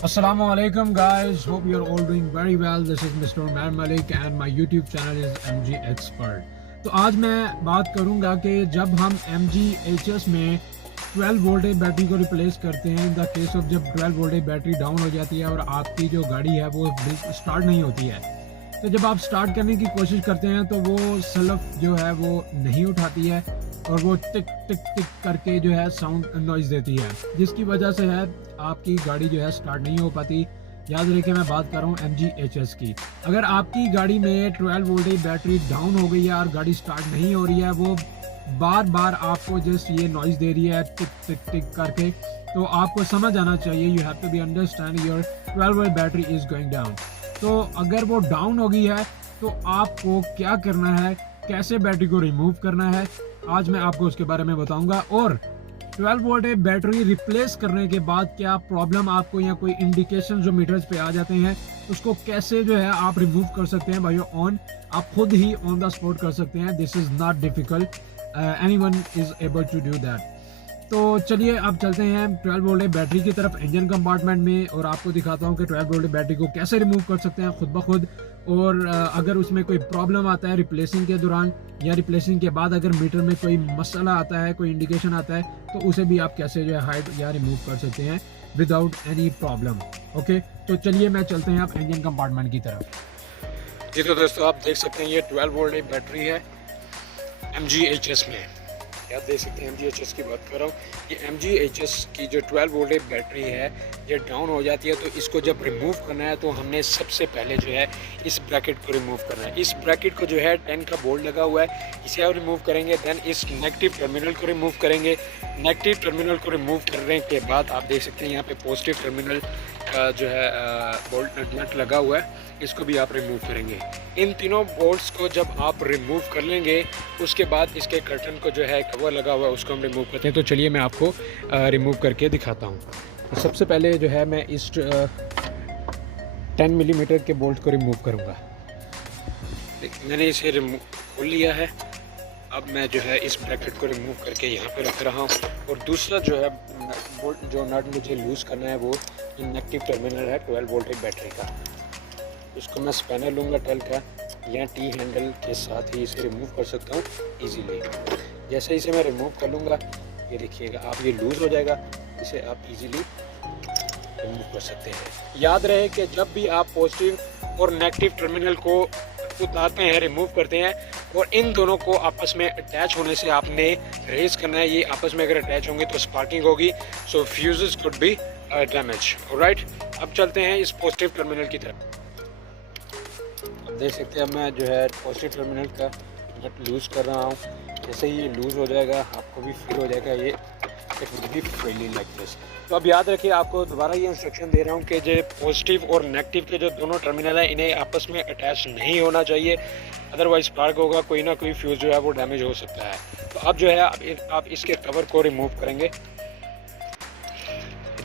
Assalamu alaikum guys, hope you're all doing very well. This is Mr. Man Malik and my YouTube channel is MG Expert. तो आज मैं बात करूंगा कि जब हम MGHS में 12 वोल्टेज बैटरी को रिप्लेस करते हैं, इन द केस ऑफ जब 12 वोल्टेज बैटरी डाउन हो जाती है और आपकी जो गाड़ी है वो स्टार्ट नहीं होती है, तो जब आप स्टार्ट करने की कोशिश करते हैं तो वो सेल्फ जो है वो नहीं उठाती है और वो टिक टिक टिक करके जो है साउंड नॉइज देती है, जिसकी वजह से है आपकी गाड़ी जो है स्टार्ट नहीं हो पाती। याद रखिए मैं बात कर रहा हूँ MGHS की। अगर आपकी गाड़ी में 12 वोल्टेज बैटरी डाउन हो गई है और गाड़ी स्टार्ट नहीं हो रही है, वो बार बार आपको जस्ट ये नॉइज दे रही है टिक टिक टिक करके, तो आपको समझ आना चाहिए, you have to be understand your 12 volt battery is going down. तो अगर वो डाउन हो गई है तो आपको क्या करना है, कैसे बैटरी को रिमूव करना है, आज मैं आपको उसके बारे में बताऊंगा। और 12 वोल्ट बैटरी रिप्लेस करने के बाद क्या प्रॉब्लम आपको या कोई इंडिकेशन जो मीटर्स पे आ जाते हैं, उसको कैसे जो है आप रिमूव कर सकते हैं भाइयों ऑन, आप खुद ही ऑन द स्पॉट कर सकते हैं। This is not difficult, anyone is able to do that. तो चलिए अब चलते हैं 12 वोल्ट बैटरी की तरफ इंजन कंपार्टमेंट में, और आपको दिखाता हूं कि 12 वोल्ट बैटरी को कैसे रिमूव कर सकते हैं खुद ब खुद। और अगर उसमें कोई प्रॉब्लम आता है रिप्लेसिंग के दौरान या रिप्लेसिंग के बाद अगर मीटर में कोई मसला आता है, कोई इंडिकेशन आता है, तो उसे भी आप कैसे जो है हाइड या रिमूव कर सकते हैं विदाउट एनी प्रॉब्लम। ओके, तो चलिए मैं चलते हैं आप इंजन कंपार्टमेंट की तरफ। जी तो दोस्तों आप देख सकते हैं ये 12 वोल्ट बैटरी है MGHS में। आप देख सकते हैं MGHS की बात कर रहा हूँ। ये MGHS की जो 12 वोल्ट बैटरी है ये डाउन हो जाती है, तो इसको जब रिमूव करना है तो हमने सबसे पहले जो है इस ब्रैकेट को रिमूव करना है। इस ब्रैकेट को जो है 10 का बोल्ट लगा हुआ है, इसे आप रिमूव करेंगे। देन इस नेगेटिव टर्मिनल को रिमूव करेंगे। नेगेटिव टर्मिनल को रिमूव करने के बाद आप देख सकते हैं यहाँ पे पॉजिटिव टर्मिनल का जो है बोल्ट नट लगा हुआ है, इसको भी आप रिमूव करेंगे। इन तीनों बोल्ट्स को जब आप रिमूव कर लेंगे, उसके बाद इसके कर्टन को जो है कवर लगा हुआ है उसको हम रिमूव करते हैं। तो चलिए मैं आपको रिमूव करके दिखाता हूँ। तो सबसे पहले जो है मैं इस 10 मिलीमीटर के बोल्ट को रिमूव करूँगा। मैंने इसे खोल लिया है। अब मैं जो है इस ब्रैकेट को रिमूव करके यहाँ पे रख रहा हूँ, और दूसरा जो है बोल्ट जो नट मुझे लूज़ करना है वो नेगेटिव टर्मिनल है 12 वोल्ट बैटरी का। इसको मैं स्पैनर लूँगा 10 का, या टी हैंडल के साथ ही इसे रिमूव कर सकता हूँ इजीली। जैसे इसे मैं रिमूव कर लूँगा, ये देखिएगा आप ये लूज़ हो जाएगा, इसे आप इजीली रिमूव कर सकते हैं। याद रहे कि जब भी आप पॉजिटिव और नेगेटिव टर्मिनल को उतारते हैं, रिमूव करते हैं, और इन दोनों को आपस में अटैच होने से आपने रेस करना है। ये आपस में अगर अटैच होंगे तो स्पार्किंग होगी, so fuses could be damage. Alright, अब चलते हैं इस पॉजिटिव टर्मिनल की तरफ। अब देख सकते हैं मैं जो है पॉजिटिव टर्मिनल का नट लूज़ कर रहा हूँ। जैसे ही ये लूज़ हो जाएगा आपको भी फील हो जाएगा ये it will be freely like this. तो अब याद रखिए, आपको दोबारा ये इंस्ट्रक्शन दे रहा हूँ कि जो पॉजिटिव और नेगेटिव के जो दोनों टर्मिनल हैं इन्हें आपस में अटैच नहीं होना चाहिए, अदरवाइज स्पार्क होगा, कोई ना कोई फ्यूज़ जो है वो डैमेज हो सकता है। तो अब जो है आप इसके कवर को रिमूव करेंगे।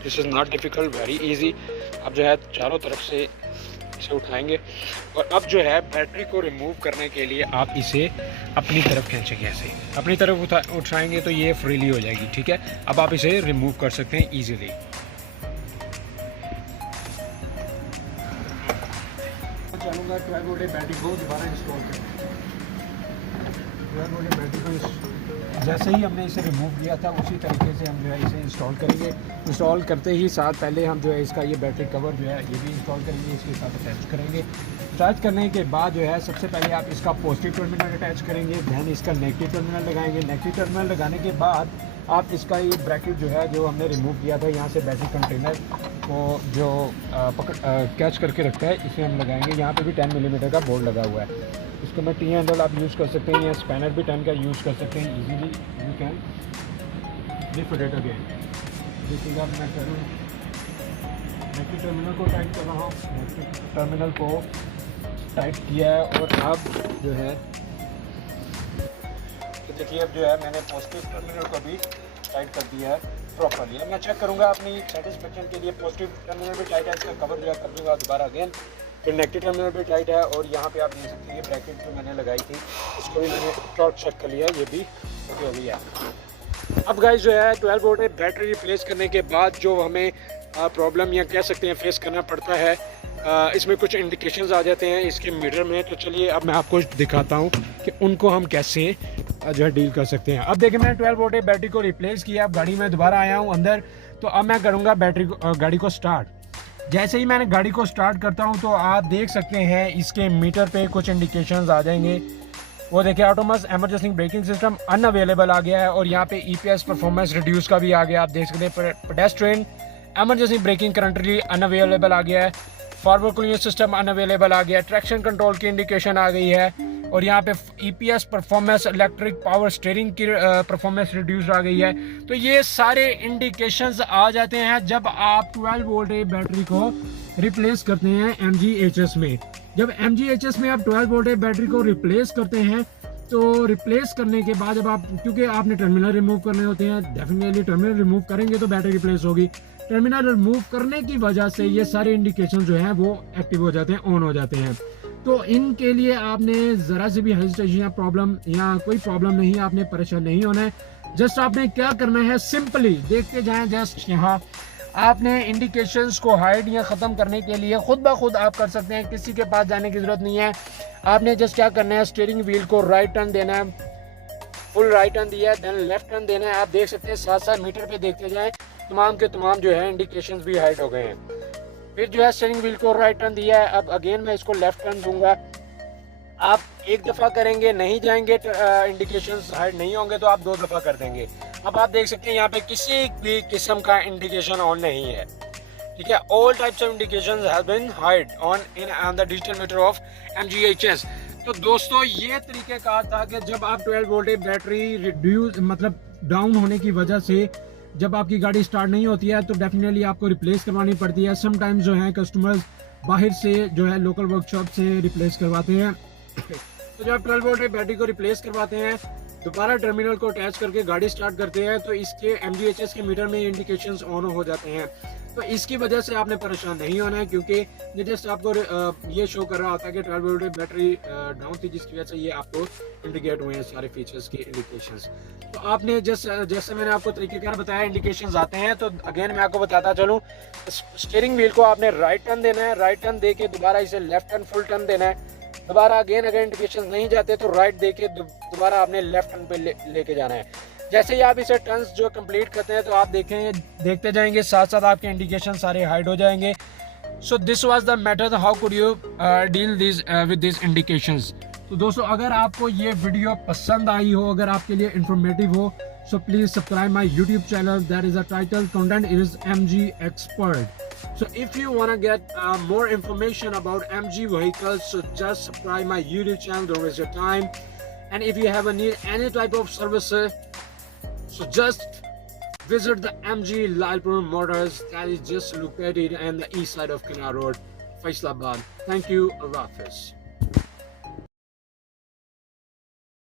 This is not difficult, very easy. अब जो है चारों तरफ से इसे उठाएंगे, और अब जो है बैटरी को रिमूव करने के लिए आप इसे अपनी तरफ खींचेंगे। ऐसे अपनी तरफ उठाएंगे तो ये फ्रीली हो जाएगी। ठीक है, अब आप इसे रिमूव कर सकते हैं इजीली। चलूँगा 12 वोल्ट बैटरी को दोबारा इंस्टॉल करें। 12 वोल्ट बैटरी को जैसे ही हमने इसे रिमूव किया था उसी तरीके से हम जो है इसे इंस्टॉल करेंगे। इंस्टॉल करते ही साथ पहले हम जो है इसका ये बैटरी कवर जो है ये भी इंस्टॉल करेंगे, इसके साथ अटैच करेंगे। अटैच करने के बाद जो है सबसे पहले आप इसका पॉजिटिव टर्मिनल अटैच करेंगे, दैन इसका नेगेटिव टर्मिनल लगाएंगे। नेगेटिव टर्मिनल लगाने के बाद आप इसका ये ब्रैकेट जो है जो हमने रिमूव किया था यहाँ से बैटरी कंटेनर को जो कैच करके रखता है, इसे हम लगाएंगे। यहाँ पे भी 10 मिलीमीटर का बोर्ड लगा हुआ है। इसको मैं टी हैंडल आप यूज़ कर सकते हैं, या स्पैनर भी 10 का यूज़ कर सकते हैं easily. You can lift it again. देखिएगा अब मैं करूँ, नेगेटिव टर्मिनल को टाइट कर रहा हूँ, नेगेटिव टर्मिनल को टाइट किया है, और अब जो है तो देखिए अब जो है मैंने पॉजिटिव टर्मिनल को भी टाइट कर दिया है प्रॉपरली। अब मैं चेक करूँगा अपनी सेटिस्फेक्शन के लिए, पॉजिटिव टर्मिनल भी टाइट है, इसका कवर जो है कर दूँगा दोबारा अगेन। फिर नेगेटिव टर्मिनल भी टाइट है, और यहाँ पे आप देख सकते हैं ये ब्रैकेट जो मैंने लगाई थी इसको भी मैंने टॉर्च चेक कर लिया, ये भी ओके हो गया। अब गाइस जो है 12 वोल्ट बैटरी रिप्लेस करने के बाद जो हमें प्रॉब्लम या कह सकते हैं फेस करना पड़ता है। इसमें कुछ इंडिकेशंस आ जाते हैं इसके मीटर में। तो चलिए अब मैं आपको दिखाता हूँ कि उनको हम कैसे जो है डील कर सकते हैं। अब देखिए मैंने 12 वोल्ट बैटरी को रिप्लेस किया। अब गाड़ी में दोबारा आया हूँ अंदर, तो अब मैं करूँगा गाड़ी को स्टार्ट। जैसे ही मैंने गाड़ी को स्टार्ट करता हूँ तो आप देख सकते हैं इसके मीटर पे कुछ इंडिकेशंस आ जाएंगे। वो देखिए autonomous emergency braking system unavailable आ गया है, और यहाँ पे EPS परफॉर्मेंस रिड्यूस का भी आ गया। आप देख सकते हैं pedestrian emergency braking currently unavailable आ गया है, फॉरवर्ड कूलिंग सिस्टम अनअवेलेबल आ गया है, ट्रैक्शन कंट्रोल की इंडिकेशन आ गई है, और यहाँ पे EPS performance electric power steering की परफॉर्मेंस रिड्यूस आ गई है। तो ये सारे इंडिकेशंस आ जाते हैं जब आप 12 वोल्ट बैटरी को रिप्लेस करते हैं MGHS में। जब MGHS में आप 12 वोल्ट बैटरी को रिप्लेस करते हैं तो रिप्लेस करने के बाद जब आप, क्योंकि आपने टर्मिनल रिमूव करने होते हैं, डेफिनेटली टर्मिनल रिमूव करेंगे तो बैटरी रिप्लेस होगी। टर्मिनल रिमूव करने की वजह से ये सारे इंडिकेशन जो हैं वो एक्टिव हो जाते हैं, ऑन हो जाते हैं। तो इनके लिए आपने ज़रा से भी हेजिटेशन या प्रॉब्लम या कोई प्रॉब्लम नहीं, आपने परेशान नहीं होना है। जस्ट आपने क्या करना है, सिंपली देखते जाएं। जस्ट यहाँ आपने इंडिकेशंस को हाइड या ख़त्म करने के लिए खुद ब खुद आप कर सकते हैं, किसी के पास जाने की ज़रूरत नहीं है। आपने जस्ट क्या करना है, स्टीयरिंग व्हील को राइट टर्न देना है, फुल राइट टर्न दिया है, देन लेफ्ट टर्न देना है। आप देख सकते हैं साथ साथ मीटर पे देखते जाएं, तमाम के तमाम जो है इंडिकेशंस भी हाइड हो गए हैं। फिर जो है स्टीयरिंग व्हील को राइट टर्न दिया है, अब अगेन मैं इसको लेफ्ट टर्न दूंगा। आप एक दफ़ा करेंगे, नहीं जाएंगे इंडिकेशंस हाइड नहीं होंगे, तो आप 2 दफ़ा कर देंगे। अब आप देख सकते हैं यहाँ पे किसी भी किस्म का इंडिकेशन ऑन नहीं है, ठीक है। All types of indications have been hide on the digital meter of MGHS। तो दोस्तों ये तरीक़ेकार था कि जब आप 12 वोल्ट बैटरी रिड्यूस मतलब डाउन होने की वजह से जब आपकी गाड़ी स्टार्ट नहीं होती है तो डेफिनेटली आपको रिप्लेस करवानी पड़ती है। समटाइम्स जो है कस्टमर्स बाहर से जो है लोकल वर्कशॉप से रिप्लेस करवाते हैं। तो जब 12 वोल्ट बैटरी को रिप्लेस करवाते हैं, दोबारा टर्मिनल को अटैच करके गाड़ी स्टार्ट करते हैं, तो इसके MGHS के मीटर में इंडिकेशंस ऑन हो जाते हैं। तो इसकी वजह से आपने परेशान नहीं होना है, क्योंकि ये जस्ट आपको ये शो कर रहा होता है कि 12 वोल्ट बैटरी डाउन थी, जिसकी वजह से ये आपको इंडिकेट हुए हैं सारे फीचर्स के इंडिकेशंस। तो आपने जैसे मैंने आपको तरीकेकार बताया इंडिकेशंस आते हैं, तो अगेन मैं आपको बताता चलूँ, स्टीयरिंग व्हील को आपने राइट टर्न देना है, राइट टर्न दे के दोबारा इसे लेफ्ट टर्न फुल टर्न देना है, दोबारा अगेन अगर इंडिकेशंस नहीं जाते तो राइट देके दोबारा आपने लेफ्ट टर्न पे लेके जाना है। जैसे ही आप इसे टर्न्स जो कंप्लीट करते हैं तो आप देखते जाएंगे साथ साथ आपके इंडिकेशन सारे हाइड हो जाएंगे। So this was the method how could you deal this with this indications. तो दोस्तों अगर आपको ये वीडियो पसंद आई हो, अगर आपके लिए इंफॉर्मेटिव हो, so please subscribe my YouTube channel. That is a title, content is MG Expert. So if you want to get more information about MG vehicles, so just subscribe my YouTube channel, don't waste your time. And if you have a need any type of services, so just visit the MG Lalpur Motors, that is just located on the east side of Canal Road, Faisalabad. Thank you, Allah Hafiz.